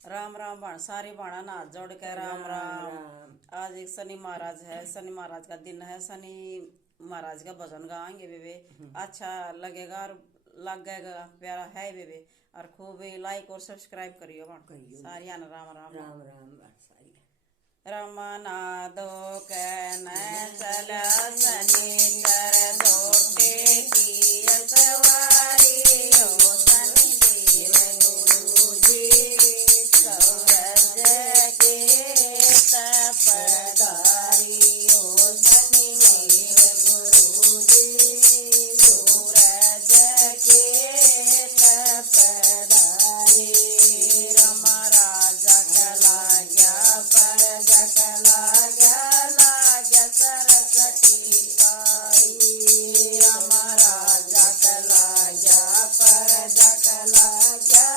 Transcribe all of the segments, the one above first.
राम राम बाण सारी बाणा ना जोड़ के राम राम राम। राम। आज एक शनि महाराज है, शनि महाराज का दिन है। शनि महाराज का भजन गाएंगे बेबे, अच्छा लगेगा और लगेगा प्यारा है बेबे। और खूब लाइक और सब्सक्राइब करियो बाण कहियो सारिया न राम राम। राम राम सारी रमना दो के न चला शनिचर दोटे की सवारी हो शनि देव गुरु जी सूरज के तपदारी हो शनि देव गुरु जी सूरज के तपदारी। रम राजा कला गया पर जकला गया सरस्वती साई। रम राजा कला गया पर जकला गया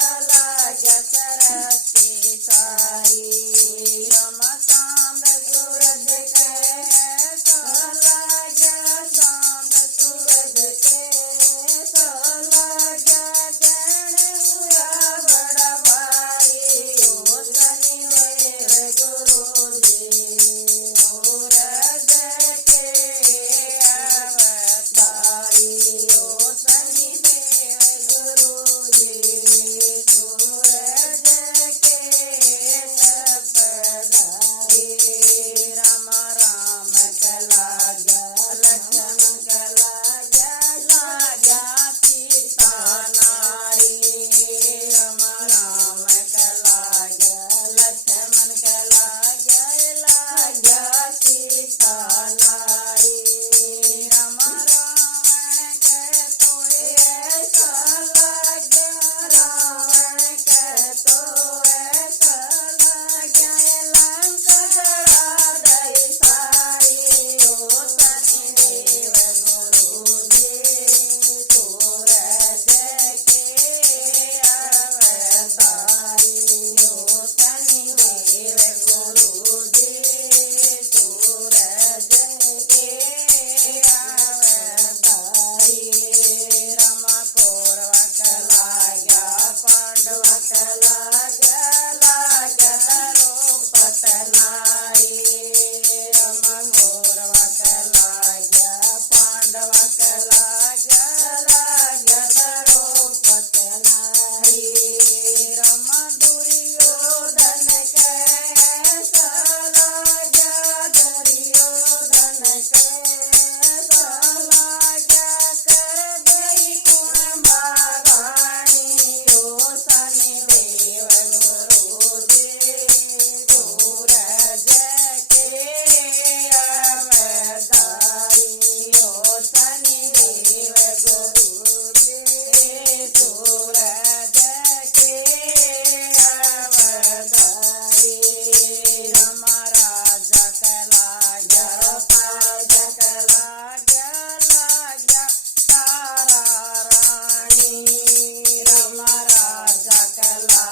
सरस्वती साई। रम चांद सूरज के सोला गया चांद सूरज के सोला गया गण हुआ बड़ा भारी हो शनि देव गुरु जी सूरज के अवतारी हो शनि देव गुरु जी सूरज के तपदारी। राम राम कला लक्ष्मण कला सीता नारी। राम राम कला लक्ष्मण कला सीता नारी। राम रावण के तो ऐसा लगा रावण के तो ऐसा लगा लंका जरा दई सारी हो शनि देव गुरु जी सूरज के अवतारी हो शनि देव गुरु जी सूरज के अवतारी। रम कौरव कला गया पांडव कला गया द्रौपद नारी। रम कौरव कला गया पांडव कला गया द्रौपद नारी। रम दुर्योधन के सला गया दुर्योधन के सला गया कर दई गुण बागानी हो शनि देव गुरु जी सूरज के अवतारी हो शनि देव गुरु जी सूरज के अवतारी। रम राजा कला गया तारा रानी। रम राजा कला